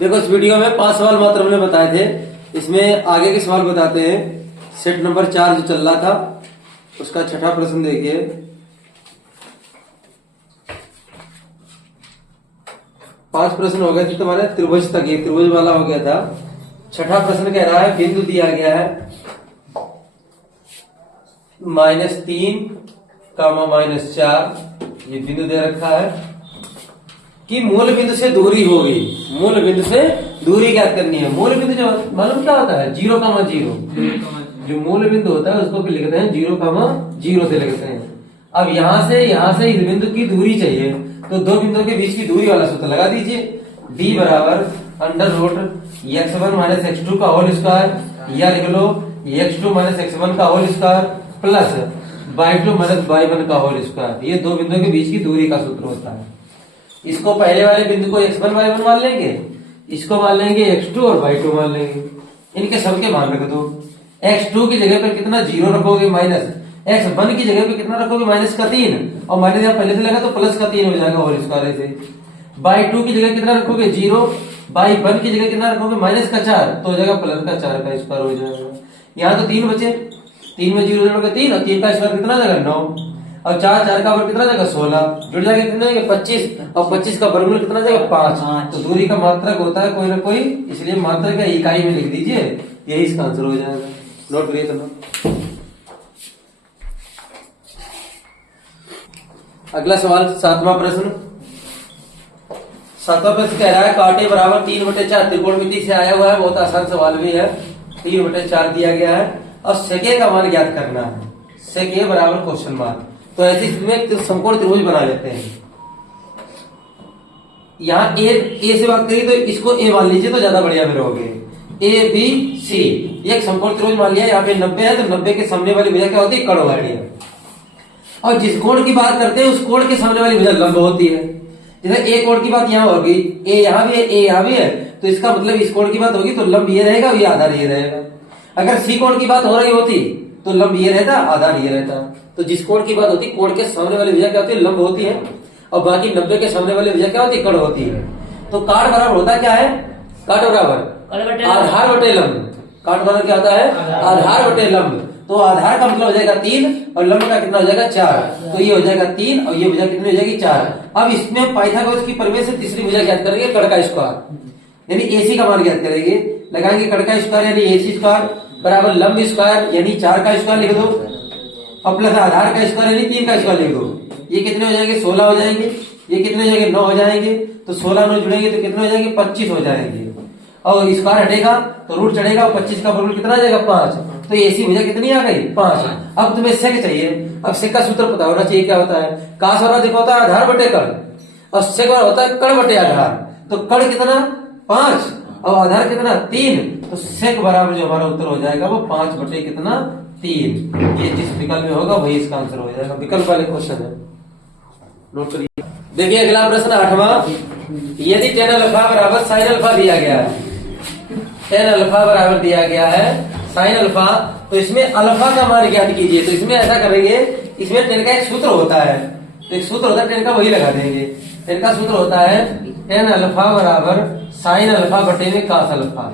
देखो इस वीडियो में 5 सवाल मात्र हमने बताए थे। इसमें आगे के सवाल बताते हैं। सेट नंबर 4 जो चल रहा था उसका छठा प्रश्न देखिए। पांच प्रश्न हो गए थे तुम्हारे त्रिभुज तक, ये त्रिभुज वाला हो गया था। छठा प्रश्न कह रहा है बिंदु दिया गया है -3, -4, ये बिंदु दे रखा है कि मूल बिंदु से दूरी होगी। मूल बिंदु से दूरी ज्ञात करनी है। मूल बिंदु जो मालूम क्या होता है? 0,0। जो मूल बिंदु होता है उसको भी लिखते हैं 0,0 से लिखते हैं। अब यहां से इस बिंदु की दूरी चाहिए, तो दो बिंदुओं के बीच की दूरी वाला सूत्र लगा दीजिए। d बराबर √x1 - x2 का होल स्क्वायर, या लिख लो x2 - x1 का whole square plus y2 - y1 का होल स्क्वायर। ये दो बिंदुओं के बीच की दूरी का सूत्र होता है। इसको पहले वाले बिंदु को x1 y1 मान लेंगे, इसको मान लेंगे x2 और y2 मान लेंगे। इनके सबके मान रख दो। x2 की जगह पर कितना 0 रखोगे माइनस, x1 की जगह पे कितना रखोगे -3, और माइनस यहाँ पहले से लगा तो +3 हो जाएगा होल स्क्वायर से। y2 की जगह कितना रखोगे 0, y1 की जगह कितना रखोगे -4, तो हो जाएगा +4 का स्क्वायर हो जाएगा। यहाँ तो 3 बचे, 3 में 0 जोड़ोगे 3, और 3 का स्क्वायर कितना जाएगा 9, और 4 का वर्ग कितना जाएगा 16, जुड़ जाएगा कितना जाएगा 25, और 25 का वर्गमूल कितना जाएगा 5। तो दूरी का मात्रक होता है कोई ना कोई, इसलिए मात्रक या इकाई में लिख दीजिए, यही इसका आंसर हो जाएगा। नोट करिए तो। अगला सवाल 7वां प्रश्न। 7वां प्रश्न कह रहा है काटे बराबर 3/4 त्रिकोणमिति से आया हुआ है। बहुत आसान सवाल भी है। 3/4 दिया गया है और सेके का मान ज्ञात करना है। सेके बराबर क्वेश्चन मार्क। तो ऐसी स्थिति में समकोण त्रिभुज बना लेते हैं। यहाँ ए से बात करिए तो इसको ए मान लीजिए तो ज्यादा बढ़िया फिर होगे। ABC एक समकोण त्रिभुज मान लिया। यहाँ पे 90 है तो 90 के सामने वाली भुजा क्या होती है? कड़ होती है। और जिस कोण की बात करते हैं उस कोण के सामने वाली भुजा लंब होती है। जैसे ए कोण की बात यहाँ होगी, ए यहाँ भी है, ए यहाँ भी है, तो इसका मतलब इस कोण की बात होगी तो लंब ये रहेगा, ये आधार ये रहेगा। अगर सी कोण की बात हो रही होती तो लंब ये रहता, आधार ये रहता। तो जिस कोण की बात होती, कोण के सामने वाली भुजा क्या होती है? लंब होती है, और बाकी 90 के सामने वाली भुजा क्या होती है? कड़ होती है। तो काट बराबर होता क्या है? काट बराबर आधार बटे लंब। काट बराबर क्या होता है? आधार बटे लंब। तो आधार का मतलब हो जाएगा 3 और लंब का कितना हो जाएगा 4। तो ये हो जाएगा 3 और ये भुजा कितनी हो जाएगी 4। अब इसमें पाइथागोरस की प्रमेय से तीसरी भुजा ज्ञात करेंगे, कड़ का स्क्वायर, यानी AC का मान ज्ञात करेंगे। लगाएंगे कड़ का स्क्वायर यानी AC स्क्वायर बराबर लंब स्क्वायर यानी 4 का स्क्वायर लिख दो, और प्लस आधार का स्क्वायर यानी 3 का स्क्वायर लिख दो। ये कितने हो जाएंगे? 16 हो जाएंगे। ये कितने हो जाएंगे? 9 हो जाएंगे। तो 16 9 जुड़ेंगे तो कितने हो जाएंगे? 25 हो जाएंगे। और स्क्वायर हटेगा तो रूट चढ़ेगा, और 25 का वर्गमूल कितना आ जाएगा? 5। तो AC भुजा कितनी आ गई? 5। अब तुम्हें सेक चाहिए। अब सेक का सूत्र पता होना चाहिए क्या होता है? कास वाला देखो होता है आधार बटे कड़, और सेक वाला होता है कड़ बटे आधार। तो कड़ कितना? 5 और आधार कितना? 3। तो सेक बराबर जो हमारा उत्तर हो जाएगा वो 5 बटे कितना? 3। ये जिस विकल्प में होगा वही इसका आंसर हो जाएगा। विकल्प वाले क्वेश्चन है, नोट करिए। देखिए अगला प्रश्न 8वां। यदि tan अल्फा बराबर sin अल्फा दिया गया है, tan अल्फा बराबर दिया गया है sin अल्फा, तो इसमें अल्फा का मान ज्ञात कीजिए। तो इसमें ऐसा करेंगे, इसमें tan का एक सूत्र होता है, तो एक सूत्र होता है tan का, वही लगा देंगे। tan का सूत्र होता है tan अल्फा बराबर sin अल्फा बटे में cos अल्फा,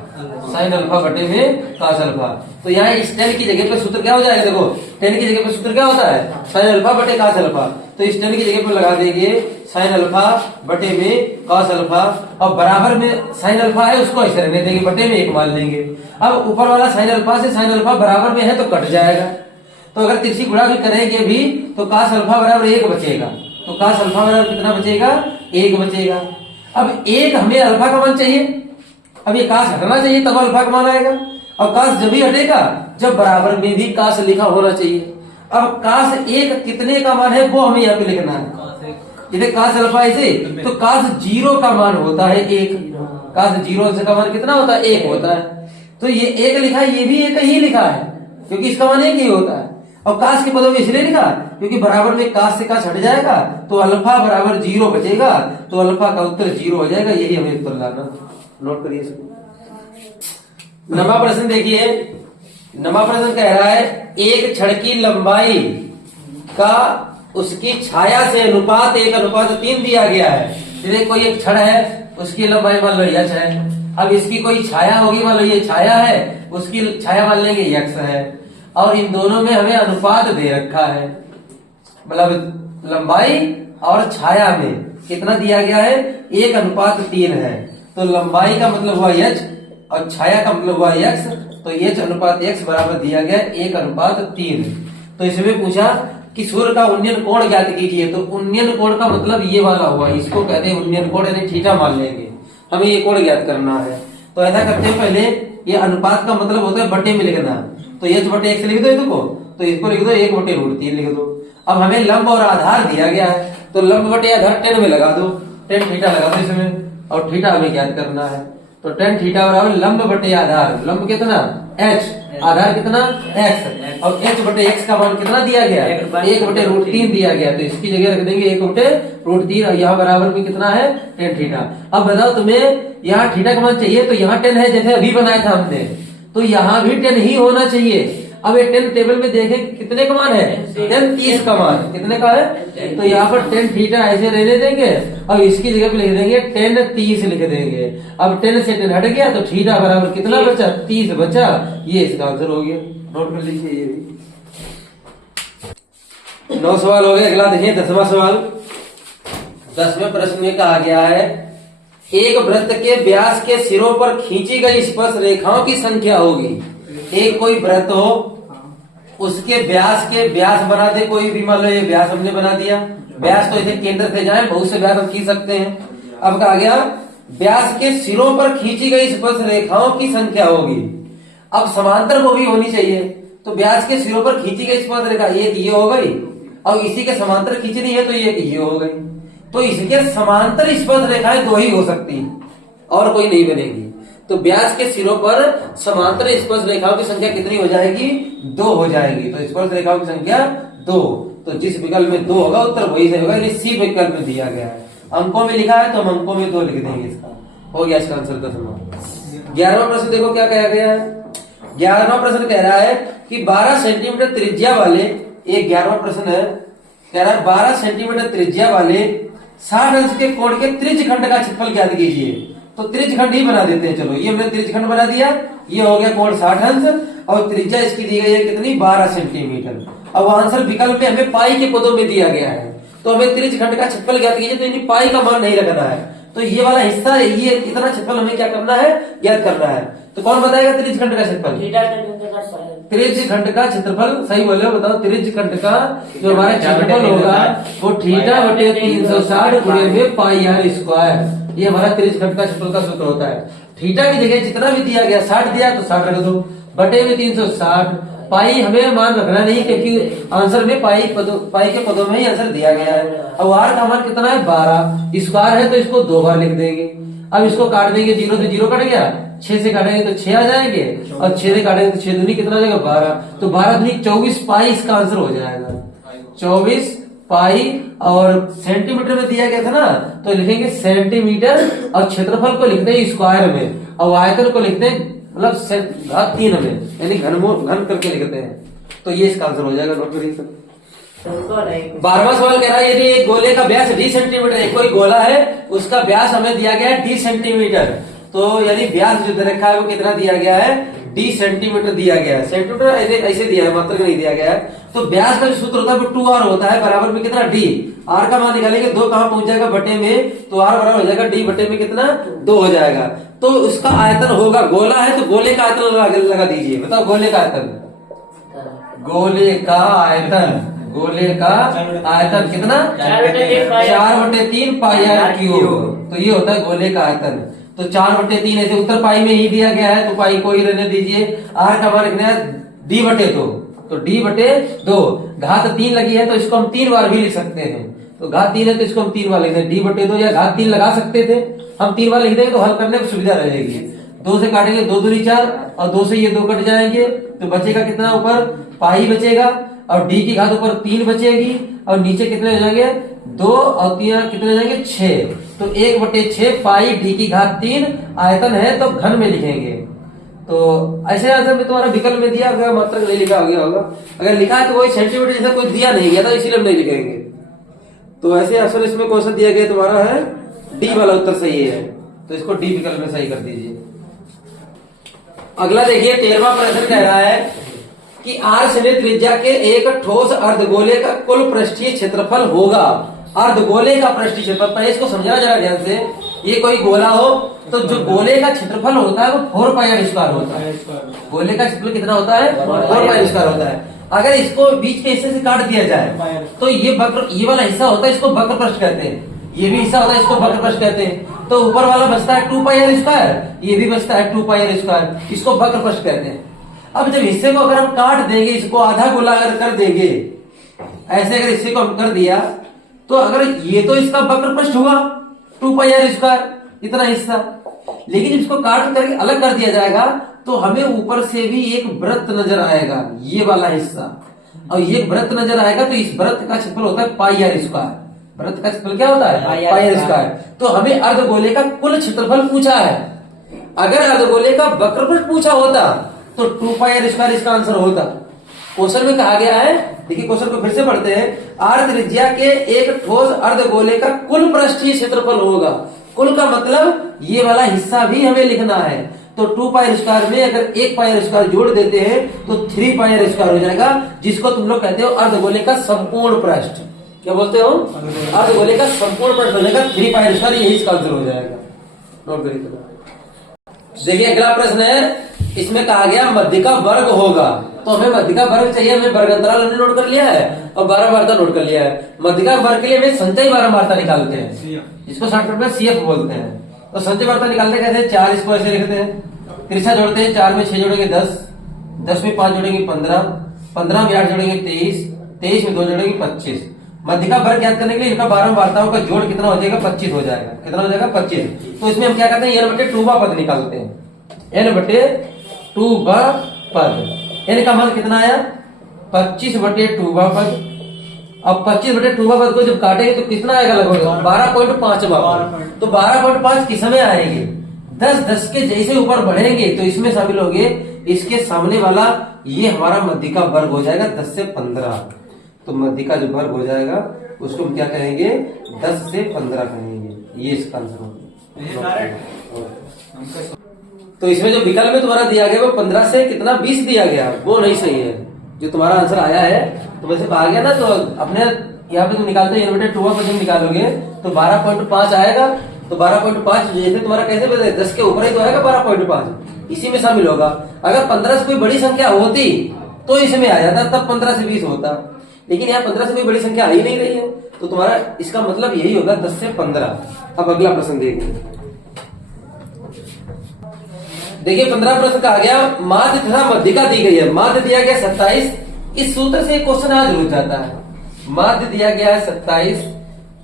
sin अल्फा बटे में cos अल्फा। तो यहाँ इस tan की जगह पर सूत्र क्या हो जाएगा? देखो tan की जगह पर सूत्र क्या होता है? sin अल्फा बटे cos अल्फा। तो इस tan की जगह पर लगा देंगे sin अल्फा बटे में cos अल्फा, और बराबर में sin अल्फा है उसको ऐसे रहने देंगे, बटे में 1 मान लेंगे। अब ऊपर वाला sin अल्फा से sin अल्फा बराबर में है तो कट जाएगा। तो अगर तिरछी गुणा भी करेंगे भी तो cos अल्फा बराबर 1 बचेगा। तो cos अल्फा बराबर कितना बचेगा? 1 बचेगा। अब 1 हमें अल्फा का मान चाहिए। अब ये cos हटना चाहिए तब अल्फा का मान आएगा, और cos जब ही हटेगा जब बराबर में भी cos लिखा होना चाहिए। अब cos 1 कितने का मान है वो हमें यहाँ पे लिखना है। यदि cos अल्फा ऐसे तो cos 0 का मान होता है 1। cos 0 का मान कितना होता है? 1 होता है। तो ये 1 लिखा है, ये भी 1 ही लिखा है क्योंकि इसका मान 1 ही होता है। और cos के पदों में इसलिए लिखा क्योंकि बराबर में cos से cos हट जाएगा तो अल्फा बराबर 0 बचेगा, तो अल्फा का उत्तर 0 हो जाएगा। यही हमें उत्तर लाना। नोट करिए इसको। 9वां प्रश्न देखिए। 9वां प्रश्न कह रहा है एक छड़ की लंबाई का उसकी छाया से अनुपात 1:3 दिया गया है। जैसे कोई एक छड़ है, उसकी लंबाई मान लो h है। अब इसकी कोई छाया होगी, मान लो ये छाया है, उसकी छाया मान लेंगे x है। और इन दोनों में हमें अनुपात दे रखा है, मतलब लंबाई और छाया में कितना दिया गया है, 1:3 है। तो लंबाई का मतलब हुआ h और छाया का मतलब हुआ x, तो h/x बराबर दिया गया 1:3। तो इसमें पूछा कि सूर्य का उन्नयन कोण ज्ञात कीजिए, तो उन्नयन कोण का मतलब ये वाला हुआ, इसको कहते हैं उन्नयन कोण, यानी थीटा मान लेंगे, हमें ये कोण ज्ञात करना है। तो ऐसा करते हैं, पहले ये अनुपात का मतलब होता है बटे में लिखना, तो h/x लिख दो इसको, तो इसको लिख दो 1/√3 लिख दो। अब हमें लंब और आधार दिया गया है, तो लंब बटे आधार tan में लगा दो, tan थीटा लगा दो इसमें, और थीटा हमें ज्ञात करना है। तो tan थीटा बराबर लंब बटे आधार, लंब कितना h, आधार कितना x, और h/x का मान कितना दिया गया, 1/√3 दिया गया। तो इसकी जगह रख देंगे 1/√3, और यहाँ बराबर में कितना है tan थीटा। अब बताओ तुम्हें यहाँ थीटा का मान चाहिए, तो यहाँ tan है, जैसे अभी बनाया था हमने, तो यहाँ भी tan ही होना चाहिए। अब ये tan टेबल में देखें कितने का मान है, tan 30 का मान कितने का है, तो यहाँ पर tan थीटा ऐसे रहने देंगे, और इसकी जगह पे लिख देंगे tan 30 लिख देंगे। अब tan से tan हट गया, तो थीटा बराबर कितना बचा, 30 बचा। ये इसका आंसर हो गया, नोट कर लीजिए ये भी। 9 सवाल हो गए। अगला देखिए 10वां सवाल। 10वें प्रश्न में कहा गया है, एक वृत्त के व्यास के सिरों पर खींची गई स्पर्श रेखाओं की संख्या होगी। एक कोई वृत्त हो, उसके व्यास के व्यास बना दे कोई भी, मान लो ये व्यास हमने बना दिया, व्यास तो इसे केंद्र से जाए, बहुत से व्यास हम खींच सकते हैं। अब कहा गया व्यास के सिरों पर खींची गई स्पर्श रेखाओं की संख्या होगी। अब समांतर को भी होनी चाहिए, तो व्यास के सिरों पर खींची गई स्पर्श रेखा एक ये हो गई, और इसी के समांतर खींचनी है तो ये हो गई। तो इसके समांतर स्पर्श रेखाएं 2 ही हो सकती हैं, और कोई नहीं बनेगी। तो व्यास के सिरों पर समांतर स्पर्श रेखाओं की संख्या कितनी हो जाएगी, 2 हो जाएगी। तो स्पर्श रेखाओं की संख्या 2, तो जिस विकल्प में 2 होगा उत्तर वही सही होगा, सी विकल्प में दिया गया है। अंकों में लिखा है तो हम अंकों में 2 लिख देंगे, इसका हो गया इसका आंसर 10वां। 11वां प्रश्न देखो क्या कहा गया है। 11वां प्रश्न कह रहा है कि 12 सेंटीमीटर त्रिज्या वाले, एक 11वां प्रश्न है, कह रहा है 12 सेंटीमीटर त्रिज्या वाले 60 अंश के कोण के त्रिज्य खंड का क्षेत्रफल ज्ञात कीजिए। तो त्रिज्य खंड ही बना देते हैं, चलो ये हमने त्रिज्य खंड बना दिया, ये हो गया कोण 60 अंश, और त्रिज्या इसकी दी गई है कितनी, 12 सेंटीमीटर। अब आंसर विकल्प में हमें पाई के पदों में दिया गया है, तो हमें त्रिज्य खंड का क्षेत्रफल ज्ञात कीजिए, तो इन्हीं पाई का मान नहीं रखना है। तो ये वाला हिस्सा, ये इतना क्षेत्रफल हमें क्या करना है, ज्ञात करना है। तो कौन बताएगा त्रिज्य खंड का क्षेत्रफल, त्रिज्य खंड का क्षेत्रफल, सही बोले हो, बताओ। त्रिज्य खंड का जो हमारा क्षेत्रफल होगा वो थीटा बटे 360 गुणे में पाई आर स्क्वायर, ये हमारा त्रिज्य खंड का क्षेत्रफल का सूत्र होता है। थीटा की जगह जितना भी दिया गया 60 दिया तो 60 रख दो, बटे में 360, पाई हमें मान रखना नहीं, क्योंकि आंसर में पाई के पदों में ही आंसर दिया गया है। अब आर का मान कितना है, 12 स्क्वायर है, तो इसको 2 बार लिख देंगे। अब इसको काट देंगे, 0 से 0 कट गया, 6 से काटेंगे तो 6 आ जाएंगे, और 6 से काटेंगे तो 6 दूनी कितना आ जाएगा, 12। तो 12 दूनी 24 पाई इसका आंसर हो जाएगा, 24 पाई। और सेंटीमीटर में दिया गया था ना, तो लिखेंगे सेंटीमीटर, और क्षेत्रफल को लिखते हैं स्क्वायर में, और आयतन को लिखते हैं मतलब घात 3 में, यानी घन करके लिखते हैं। तो ये इसका आंसर हो जाएगा, नोट करिए। 12वां सवाल कह रहा है यदि एक गोले का व्यास d सेंटीमीटर है, कोई गोला है उसका व्यास हमें दिया गया है d सेंटीमीटर, तो यानी व्यास जो दे रखा है वो कितना दिया गया है, d सेंटीमीटर दिया गया है। सेंटीमीटर ऐसे दिया है, मात्रक नहीं दिया गया है। तो व्यास का जो सूत्र होता है वो 2r होता है, बराबर में कितना d, r का मान निकालेंगे 2 कहां पहुंच जाएगा, बटे में, तो r बराबर हो जाएगा d बटे में कितना, 2 हो जाएगा। तो उसका आयतन होगा, गोला है तो गोले का आयतन लगा दीजिए, बताओ गोले का आयतन, गोले का आयतन, गोले का आयतन कितना, 4/3 पाई आर क्यूब। तो ये होता है गोले का आयतन। तो 4/3 ऐसे उत्तर पाई में ही दिया गया है, तो पाई को ही रहने दीजिए। आर का मान लिखना है d/2, तो d/2, घात 3 लगी है तो इसको हम 3 बार भी लिख सकते हैं। तो घात 3 है तो इसको हम 3 बार लिखते हैं, d/2, या घात 3 लगा सकते थे, हम 3 बार लिख देंगे तो हल करने में सुविधा रहेगी। 2 से काटेंगे 2 दूनी 4, और 2 से ये 2 कट जाएंगे, तो बचेगा कितना, ऊपर पाई बचेगा, और d की घात ऊपर 3 बचेगी, और नीचे कितने हो जाएंगे, 2 और 3 कितने हो जाएंगे, 6। तो 1/6 पाई d की घात 3, आयतन है तो घन में लिखेंगे। तो ऐसे आंसर में तुम्हारा विकल्प में दिया गया, मात्रक नहीं लिखा गया होगा, अगर लिखा है तो वही सेंटीमीटर जैसा कोई दिया नहीं गया था, इसीलिए हम नहीं लिखेंगे। तो ऐसे आंसर इसमें कौन सा दिया गया तुम्हारा है, डी वाला उत्तर सही है। तो इसको डी विकल्प में सही कर दीजिए। अगला देखिए 13वां प्रश्न कह रहा है कि आर सेमी त्रिज्या के एक ठोस अर्धगोले का कुल पृष्ठीय क्षेत्रफल होगा। अर्धगोले का पृष्ठीय क्षेत्रफल, इसको समझना जरा ध्यान से। ये कोई गोला हो तो जो गोले का क्षेत्रफल होता है वो 4 पाई आर स्क्वायर होता है। गोले का क्षेत्रफल कितना होता है? 4 पाई स्क्वायर होता है। अगर इसको बीच के हिस्से से काट दिया जाए तो ये वक्र, ये वाला हिस्सा होता है, इसको वक्र पृष्ठ कहते हैं। ये भी हिस्सा होता है, इसको वक्र पृष्ठ कहते हैं। तो ऊपर वाला बचता है 2 पाई आर स्क्वायर, ये भी बचता है 2 पाई आर स्क्वायर, इसको वक्र पृष्ठ कहते हैं। अब जब हिस्से को अगर हम काट देंगे, इसको आधा गोला अगर कर देंगे, ऐसे अगर हिस्से को हम कर दिया तो अगर ये तो इसका वक्र पृष्ठ हुआ 2 पाई आर स्क्वायर इतना हिस्सा, लेकिन इसको काट करके अलग कर दिया जाएगा तो हमें ऊपर से भी एक वृत्त नजर आएगा, ये वाला हिस्सा, और ये वृत्त नजर आएगा तो इस वृत्त का क्षेत्रफल होता है पाई आर स्क्वायर। वृत्त का क्षेत्रफल क्या होता है? पाई आर स्क्वायर। तो हमें अर्धगोले का कुल क्षेत्रफल पूछा है। अगर अर्धगोले का वक्रपृष्ठ पूछा होता तो 2 पाई आर स्क्वायर इसका आंसर होता। क्वेश्चन में कहा गया है, देखिए क्वेश्चन को फिर से पढ़ते हैं। आर त्रिज्या के एक ठोस अर्धगोले का कुल पृष्ठीय क्षेत्रफल होगा। कुल का मतलब ये वाला हिस्सा भी हमें लिखना है। तो 2 पाई आर स्क्वायर में अगर 1 पाई आर स्क्वायर जोड़ देते हैं तो 3 पाई आर स्क्वायर हो जाएगा, जिसको तुम लोग कहते हो अर्धगोले का संपूर्ण पृष्ठ। क्या बोलते हो? अर्धगोले का संपूर्ण पृष्ठ हो जाएगा 3 पाई आर स्क्वायर, यही इसका आंसर हो जाएगा। नोट करिए। देखिए अगला प्रश्न है, इसमें कहा गया मध्य का वर्ग होगा। तो हमें मध्य का वर्ग चाहिए, हमें वर्ग अंतराल हमने नोट कर लिया है और बारंबारता नोट कर लिया है। मध्य का वर्ग के लिए हमें संचयी बारंबारता निकालते हैं, इसको शॉर्टकट में सीएफ बोलते हैं। तो संचयी बारंबारता निकालते कहते हैं 4, इसको ऐसे लिखते हैं, तिरछा जोड़ते हैं, 4 में 6 जोड़ेंगे 10, 10 में 5 जोड़ेंगे 15, 15 में 8 जोड़ेंगे 23, 23 में 2 जोड़ेंगे 25। मध्य का वर्ग ज्ञात करने के लिए इनका बारंबारताओं का जोड़ कितना हो जाएगा? 25 हो जाएगा। कितना हो जाएगा? 25। तो इसमें हम क्या करते हैं? n/2 पद निकालते हैं। n/2 पद, n का मान कितना आया? 25/2 पद। अब 25/2 पद को जब काटेंगे तो कितना आएगा? लगभग 12.5 पद। तो 12.5 किस में आएंगे? 10 के जैसे ऊपर बढ़ेंगे तो इसमें शामिल होंगे, इसके सामने वाला ये हमारा मध्य का वर्ग हो जाएगा 10 से 15। तो मध्य का जो वर्ग हो जाएगा उसको हम क्या कहेंगे? 10 से 15 कहेंगे। ये इसका आंसर होगा। तो इसमें जो विकल्प में तुम्हारा दिया गया वो 15 से कितना 20 दिया गया, वो नहीं सही है। जो तुम्हारा आंसर आया है तो वैसे कहा गया ना, तो अपने यहाँ पे तुम निकालते हैं n/2 पर जब निकालोगे तो 12.5 आएगा। तो 12.5 जैसे तुम्हारा कैसे बता, 10 के ऊपर ही तो आएगा 12.5, इसी में शामिल होगा। अगर 15 से कोई बड़ी संख्या होती तो इसमें आ जाता, तब 15 से 20 होता, लेकिन यहाँ 15 से कोई बड़ी संख्या आ ही नहीं रही है, तो तुम्हारा इसका मतलब यही होगा 10 से 15। अब अगला प्रश्न देखिए। देखिए 15 प्रश्न कहा गया माध्य तथा मध्यिका दी गई है। माध्य दिया गया 27। इस सूत्र से क्वेश्चन आज रुक जाता है। माध्य दिया गया है 27,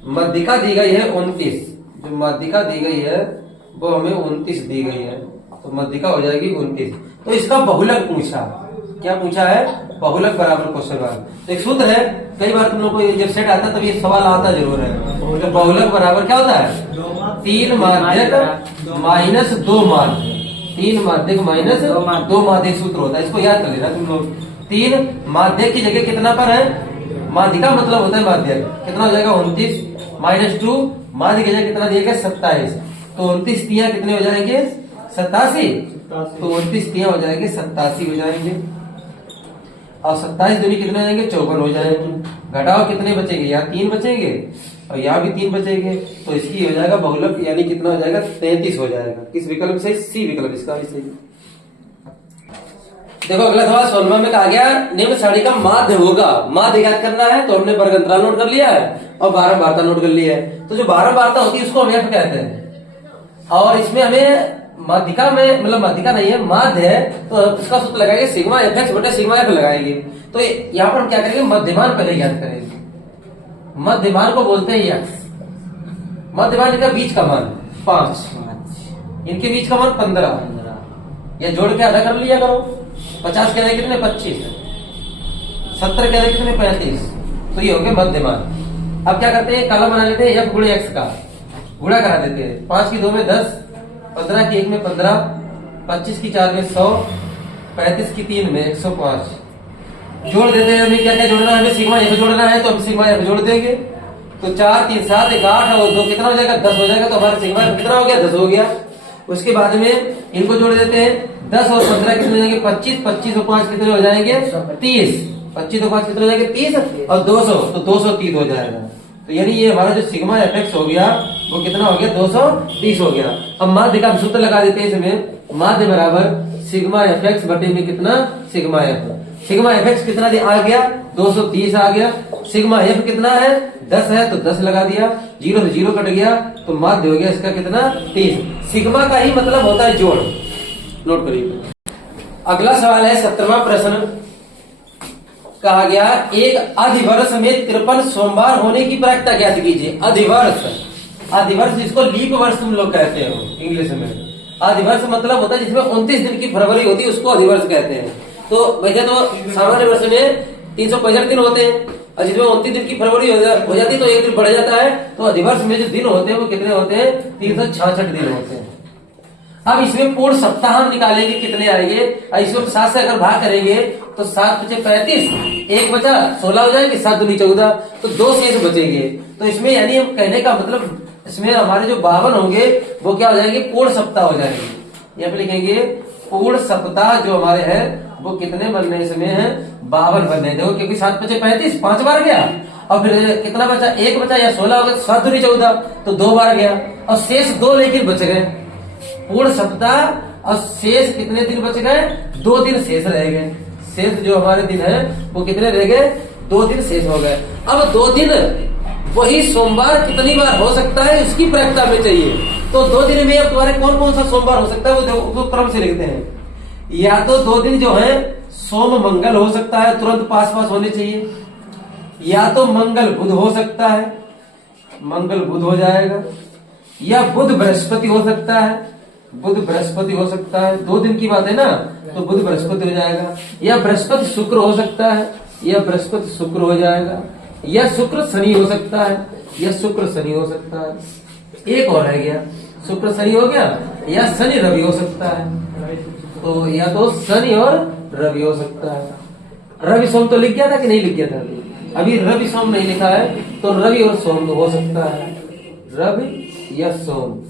मध्यिका दी गई है 29। जो मध्यिका दी गई है वो हमें 29 दी गई है, तो मध्यिका हो जाएगी 29। तो इसका बहुलक पूछा। क्या पूछा है? बहुलक बराबर क्वेश्चन वर्ग। तो एक सूत्र है, कई बार तुम लोग को जब सेट आता है तब ये सवाल आता जरूर है। तो बहुलक बराबर क्या होता है? 3 माध्यक माइनस 2 माध्य। 3 माध्यक माइनस 2 माध्यक सूत्र होता है, इसको याद कर लेना तुम लोग। 3 माध्यक की जगह कितना पर है? माध्यिका मतलब होता है माध्यक। कितना हो जाएगा? 29 माइनस 2 माध्य की जगह कितना दिया गया? 27। तो 29 तिया कितने हो जाएंगे? 87। तो 29 तिया हो जाएंगे 87 हो जाएंगे, और 27 दूनी कितने हो जाएंगे? 54 हो जाएंगे। घटाओ कितने बचेंगे? यहाँ 3 बचेंगे और यहाँ भी 3 बचेंगे, तो इसकी हो जाएगा बहुलक, यानी कितना हो जाएगा? 33 हो जाएगा। किस विकल्प से? सी विकल्प इसका भी सही। देखो अगला सवाल 16 में कहा गया निम्न सारणी का माध्य होगा। माध्य ज्ञात करना है तो हमने वर्ग अंतराल नोट कर लिया है और बारंबारता नोट कर लिया है। तो जो बारंबारता होती है उसको हम f कहते हैं, और इसमें हमें माध्यिका में, मतलब माध्यिका नहीं है, माध्य है, तो इसका सूत्र लगाएंगे सिग्मा fx बटे सिग्मा f लगाएंगे। तो यहाँ पर हम क्या करेंगे? मध्यमान पहले ज्ञात करेंगे। मध्यमान को बोलते हैं x। मध्यमान इनका बीच का मान 5, इनके बीच का मान 15, या जोड़ के आधा कर लिया करो। 50 के आधे कितने? 25, 70 के आधे कितने? 35। तो ये हो गया मध्यमान। अब क्या करते हैं? काला बना लेते हैं f गुणे x का, गुणा करा देते हैं। 5 की 2 में 10, 15 की 1 में 15, 25 की 4 में 100, 35 की 3 में 105। जोड़ देते हैं। हमें क्या क्या जोड़ना है? हमें सिग्मा f जोड़ना है, तो हम सिग्मा f जोड़ देंगे। तो 4 3 7 1 8 और 2 कितना हो जाएगा 10 हो जाएगा। तो हमारा सिग्मा कितना हो गया 10 हो गया। उसके बाद में इनको जोड़ देते हैं 10 और 15 कितने हो जाएंगे 25, 25 और 5 कितने हो जाएंगे 30, 25 और 5 कितने हो जाएंगे 30 और 200 तो 230 हो जाएगा। तो यानी ये हमारा जो सिग्मा एफएक्स हो गया वो कितना हो गया 230 हो गया। अब माध्य का सूत्र लगा देते हैं इसमें, माध्य बराबर सिग्मा एफएक्स बटे में कितना सिग्मा एफ। सिग्मा एफएक्स कितना आ गया 230 आ गया। सिग्मा एफ कितना है 10 है तो 10 लगा दिया, 0 से 0 कट गया तो माध्य हो गया इसका कितना 30। सिग्मा का ही मतलब होता है जोड़। नोट करिए। अगला सवाल है 17वां प्रश्न। कहा गया एक अधिवर्ष में 53 सोमवार होने की प्रायिकता ज्ञात कीजिए। अधिवर्ष, अधिवर्ष जिसको लीप वर्ष तुम लोग कहते हो इंग्लिश में। अधिवर्ष मतलब होता है जिसमें 29 दिन की फरवरी होती है उसको अधिवर्ष कहते हैं। तो वैसे तो सामान्य वर्ष में 365 दिन होते हैं और जिसमें 29 दिन की फरवरी हो जाती है तो एक दिन बढ़ जाता है। तो अधिवर्ष में जो दिन होते हैं वो कितने होते हैं 366 दिन होते हैं। अब इसमें पूर्ण सप्ताह हम निकालेंगे कितने आएंगे और इसको 7 से अगर भाग करेंगे तो 7 बचे 35, 1 बचा 16 हो जाएंगे, 7 दूनी 14 तो 2 शेष बचेंगे। तो इसमें यानी हम कहने का मतलब इसमें हमारे जो 52 होंगे वो क्या हो जाएंगे पूर्ण सप्ताह हो जाएंगे। यहाँ पे लिखेंगे पूर्ण सप्ताह जो हमारे हैं वो कितने बनने इसमें है 52 बनने। देखो क्योंकि 7 बचे 35 5 बार गया और फिर कितना बचा 1 बचा या 16 हो गया 7 दूनी 14 तो 2 बार गया और शेष 2 लेकिन बच गए। पूर्ण सप्ताह और शेष कितने दिन बच गए 2 दिन शेष रह गए। शेष जो हमारे दिन है वो कितने रह गए 2 दिन शेष हो गए। अब 2 दिन वही सोमवार कितनी बार हो सकता है उसकी प्रायिकता में चाहिए। तो 2 दिन में अब तुम्हारे कौन कौन सा सोमवार हो सकता है वो क्रम से लिखते हैं। या तो 2 दिन जो है सोम मंगल हो सकता है तुरंत पास पास होने चाहिए, या तो मंगल बुध हो सकता है मंगल बुध हो जाएगा, या बुध बृहस्पति हो सकता है बुध बृहस्पति हो सकता है। 2 दिन की बात है ना तो बुध बृहस्पति हो जाएगा, या बृहस्पति शुक्र हो सकता है या बृहस्पति शुक्र हो जाएगा, या शुक्र शनि हो सकता है या शुक्र शनि हो सकता है। एक और रह गया शुक्र शनि हो गया या शनि रवि हो सकता है। तो या तो शनि और रवि हो सकता है। रवि सोम तो लिख गया था कि नहीं लिख गया था? अभी रवि सोम नहीं लिखा है तो रवि और सोम तो हो सकता है। रवि या सोम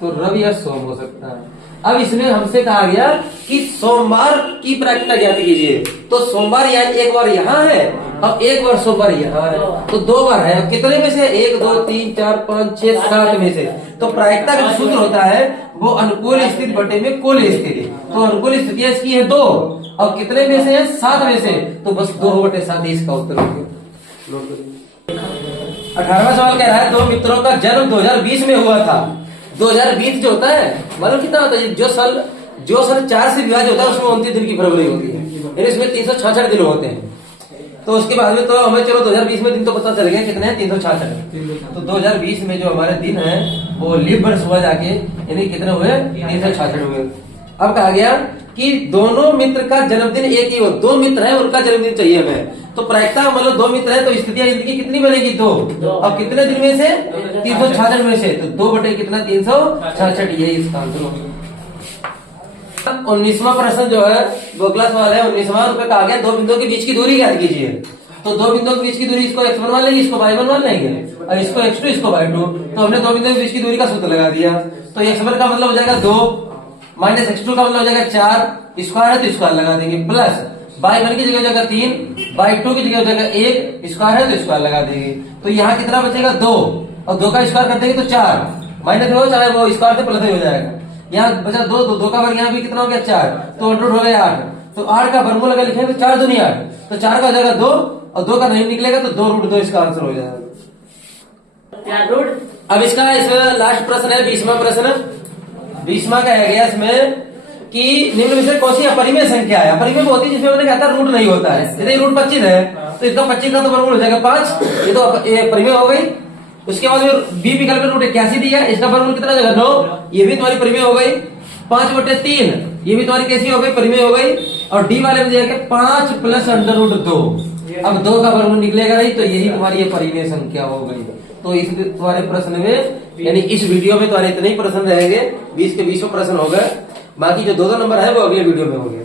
तो रवि या सोम हो सकता है। अब इसमें हमसे कहा गया कि सोमवार की प्रायिकता ज्ञात कीजिए। तो सोमवार यहाँ एक बार यहाँ है और एक बार सोमवार यहाँ है तो 2 बार है। कितने में से 1 2 3 4 5 6 7 में से। तो प्रायिकता का सूत्र होता है वो अनुकूल स्थिति बटे में कुल स्थिति। तो अनुकूल स्थिति इसकी है 2 और कितने में से है 7 में से तो बस 2/7 इसका उत्तर हो गया। 18वां सवाल कह रहा है 2 मित्रों का जन्म 2020 में हुआ था। 2020 जो होता है मतलब कितना होता है जो साल 4 से विभाजित होता है उसमें 29 दिन की फरवरी होती है। इसमें 366 दिन होते हैं। तो उसके बाद में तो हमें चलो 2020 में दिन तो पता चल गया कितने हैं 366। तो 2020 में जो हमारे दिन है वो लीप वर्ष हुआ जाके यानी कितने हुए 366 हुए। अब कहा गया कि दोनों मित्र का जन्मदिन एक ही हो। 2 मित्र है उनका जन्मदिन चाहिए हमें। तो प्रायिकता मतलब 2 मित्र है तो स्थितियां जिंदगी कितनी बनेगी 2 और कितने दिन में से 366 में से तो 2 बटे कितना 366 यही इसका आंसर होगा। 19वां प्रश्न जो है वो अगला सवाल है 19वां। रुपए कहा गया 2 बिंदुओं के बीच की दूरी ज्ञात कीजिए। तो 2 बिंदुओं के बीच की दूरी इसको x1 मान लेंगे इसको y1 मान लेंगे और इसको x2 इसको y2। तो हमने 2 बिंदुओं के बीच की दूरी का सूत्र लगा दिया। तो x1 का मतलब हो जाएगा 2 माइनस x2 का मतलब हो जाएगा 4 स्क्वायर है तो स्क्वायर लगा देंगे प्लस y1 की जगह हो जाएगा 3 y2 की जगह हो जाएगा 1 स्क्वायर है तो स्क्वायर लगा देंगे। तो यहाँ कितना बचेगा 2 और 2 का स्क्वायर कर देंगे तो 4 माइनस हो चाहे वो स्क्वायर से प्लस हो जाएगा। यहाँ बचा 2 का वर्ग यहाँ भी कितना हो गया 4 तो अंडर हो गया 8। तो 8 का वर्गमूल अगर लिखेंगे तो 4 दूनी 8 तो 4 का हो जाएगा 2 और 2 का नहीं निकलेगा तो 2√2 इसका आंसर हो जाएगा। अब इसका इसमें लास्ट प्रश्न है 20वां प्रश्न। 20वां का है गया इसमें कि निम्न में से कौन सी अपरिमेय संख्या है। अपरिमेय वो होती है जिसमें मैंने कहता रूट नहीं होता है। यदि रूट 25 है तो इसका 25 का तो वर्गमूल हो जाएगा 5। ये तो परिमेय हो गई। उसके बाद बी विकल्प में रूट 81 दिया इसका वर्गमूल कितना जाएगा 9। ये भी तुम्हारी परिमेय हो गई। 5/3 ये भी तुम्हारी कैसी हो गई परिमेय हो गई। और डी वाले में जाएगा 5 प्लस √2। अब 2 का वर्गमूल निकलेगा नहीं तो यही तुम्हारी ये परिमेय संख्या हो गई। तो इस तुम्हारे प्रश्न में यानी इस वीडियो में तुम्हारे इतने ही प्रश्न रहेंगे। 20 के 20 प्रश्न हो गए। बाकी जो 2 नंबर है वो अगले वीडियो में हो गए।